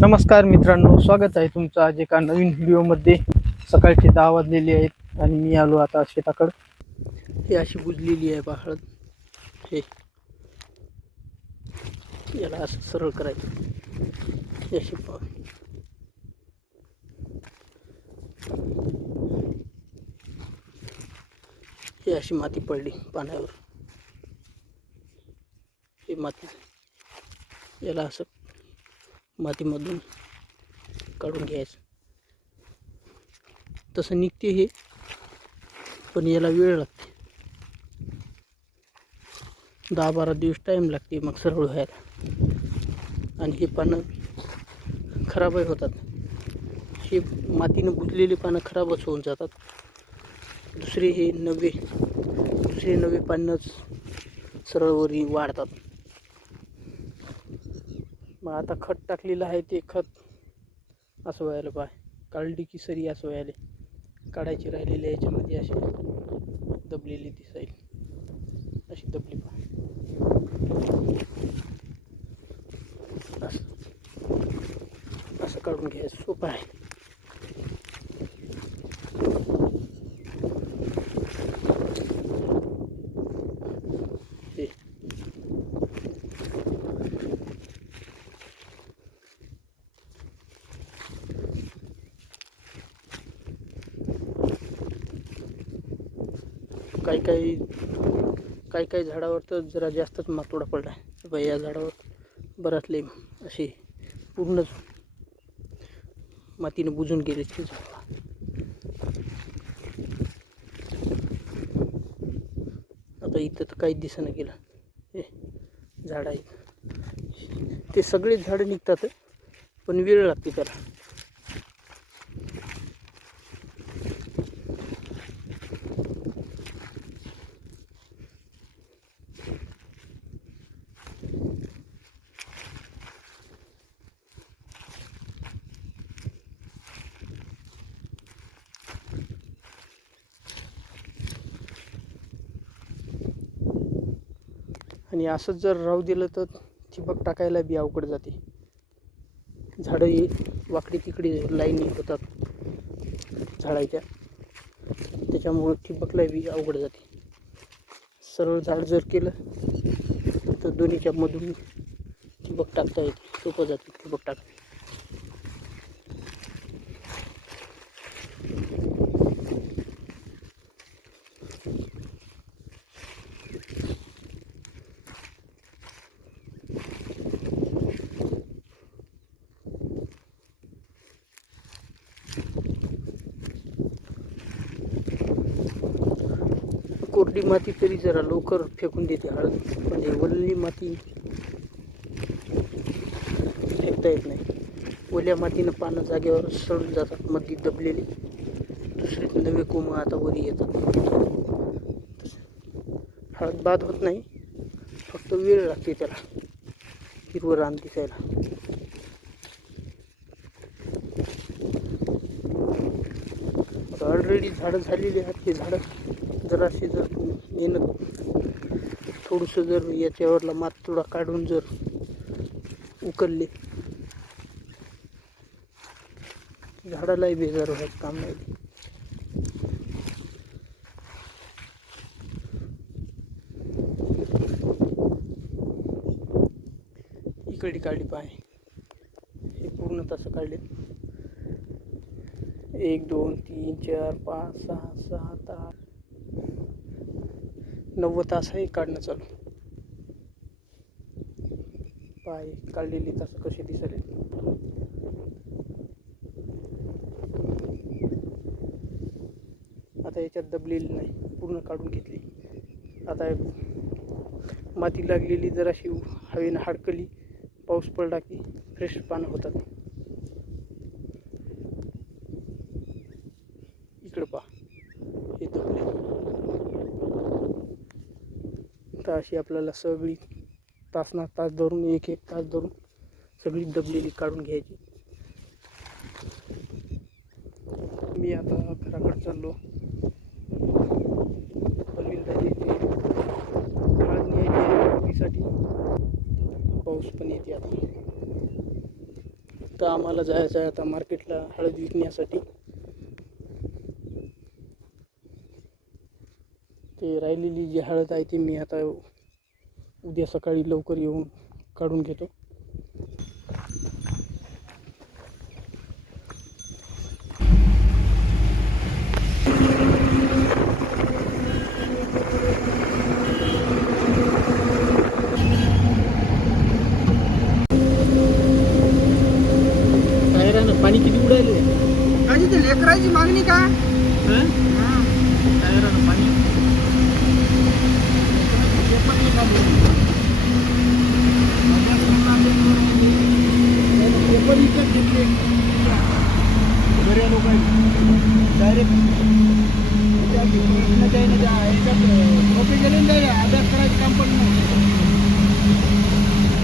नमस्कार मित्रांनो, स्वागत आहे तुमचं आज एका नवीन व्हिडिओमध्ये. सकाळचे 10 वाजलेले आहेत आणि मी आलो आता शेताकडं. हे अशी बुजलेली आहे हळद. हे याला असं सरळ करायचं. हे अशी हे अशी माती पडली पाण्यावर. हे माती याला असं मातीमधून काढून घ्यायचं. तसं निघते हे, पण याला वेळ लागते. 10-12 दिवस टाईम लागते मग सरळ व्हायला. आणि हे पानं खराबही होतात. हे मातीनं बुजलेली पानं खराबच होऊन जातात. दुसरे नवे पानंच सरळवरी वाढतात. मग आता खत टाकलेलं आहे, ते खत असं व्हायला पाहिजे. काळडी की सरी असं व्हायला काढायची राहिलेली. याच्यामध्ये अशी दबलेली दिसाईल, अशी दबली पाहिजे. असं काढून घ्यायचं. सोपं आहे. काही झाडावर तर जरा जास्तच मातोडा पडला आहे. या झाडावर बराचले असे पूर्णच मातीने बुजून गेले ते झाड. आता इथं तर काहीच दिसेना गेलं. हे झाड आहे, ते सगळे झाडं निघतात, पण वेळ लागते त्याला. आणि असंच जर राहू दिलं तर ठिबक टाकायला बी अवघड जाते. झाडं ही वाकडी तिकडे लाईनी होतात झाडाच्या, त्याच्यामुळं ठिबकला बी अवघड जाते. सरळ झाड जर केलं तर दोन्हीच्या मधून ठिबक टाकता येते, सोपं जाते ठिबक टाक. कोरडी माती तरी जरा लवकर फेकून देते हळद, म्हणजे वल्ली माती फेकता येत नाही. ओल्या मातीनं पानं जागेवर सडून जातात, मध्ये दबलेली. दुसरे नवे कोंब आता वरी येतात. हळद बाद होत नाही, फक्त वेळ लागते त्याला हिरवं रान दिसायला. ऑलरेडी झाडं झालेली आहेत. हे झाडं जराशी जर मेहनत थोडंसं जर याच्यावरला मातोडा काढून जर उकलले, झाडालाही बेजार व्हायचं काम नाही. इकडे काढली पाहिजे. हे पूर्ण तसं काढले. 1 2 3 4 5 6 7 8 9 तास आहे काढणं चालू. पाय काढलेली तास कशी दिसले. आता याच्यात दबलेली नाही, पूर्ण काढून घेतली. आता माती लागलेली जराशी हवेनं हाडकली, पाऊस पडला की फ्रेश पानं होतात. इकडं पहा, हे दबले. तर अशी आपल्याला सगळी तास धरून, एक तास धरून सगळी दबलेली काढून घ्यायची. मी आता घराकडे चाललो. साठी पाऊस पण येते आता. तर आम्हाला जायचं आहे आता मार्केटला हळद विकण्यासाठी. ते राहिलेली जी हळद आहे ती मी आता उद्या सकाळी लवकर येऊन काढून घेतो. टायरानं पाणी किती उडाले? माझी ते लेकराची मागणी का? टायरानं पाणी पेपर विकत घेतले बऱ्या लोकांनी डायरेक्ट सोपे गेले नाही, अभ्यास करायचं काम पण नाही.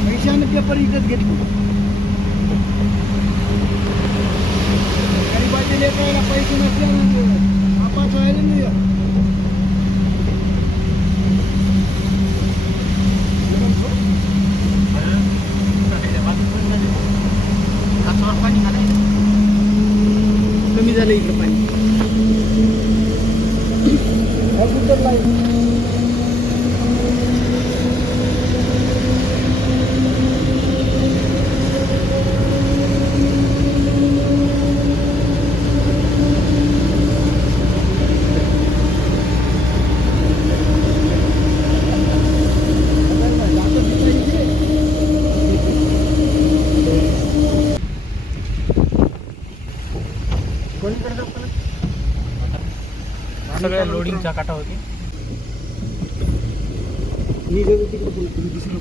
पैशाने पेपर विकत घेतले. गरीबाचे लेकराला पैसे नसल्यानंतर नापास व्हायला नाही. कमी झालं इकडं पाणी. सगळ्या लोडिंगचा काटा होती. मी गेलो तिकडे तुम्ही दुसरं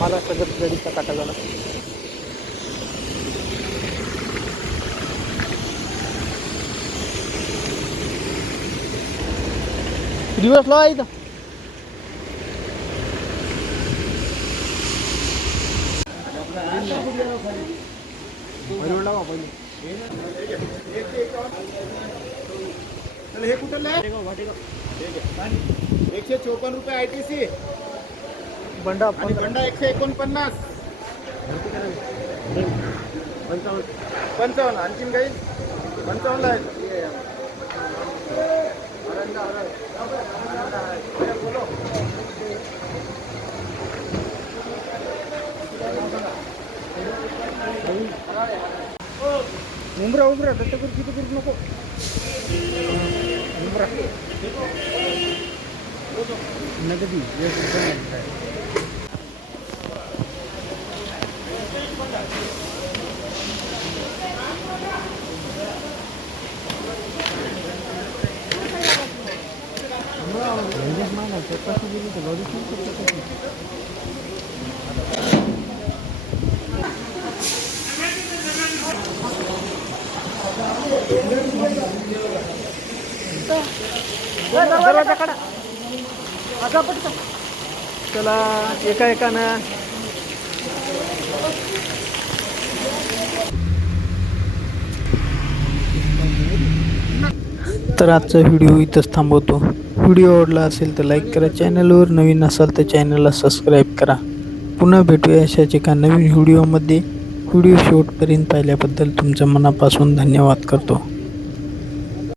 मला सगळं गाडीचा काटा झाला. दिवस लावा इथं. हे कुठलं आहे? 154 रुपये ITC बंडा आणि बंडा 149. 55 आणखीन काही 55 ला आहे. उमरा दत्तपूर किती करू नको. उमरा नगदी दरवाजा काढा असा पटकन. चला एकानं तर आजचा व्हिडिओ इथंच थांबवतो. व्हिडिओ आवडला असेल तर लाईक करा. चॅनलवर नवीन असाल तर चॅनलला सबस्क्राईब करा. पुन्हा भेटूया अशाच एका नवीन व्हिडिओमध्ये. व्हिडिओ शेवटपर्यंत पाहिल्याबद्दल तुमच्या मनापासून धन्यवाद करतो.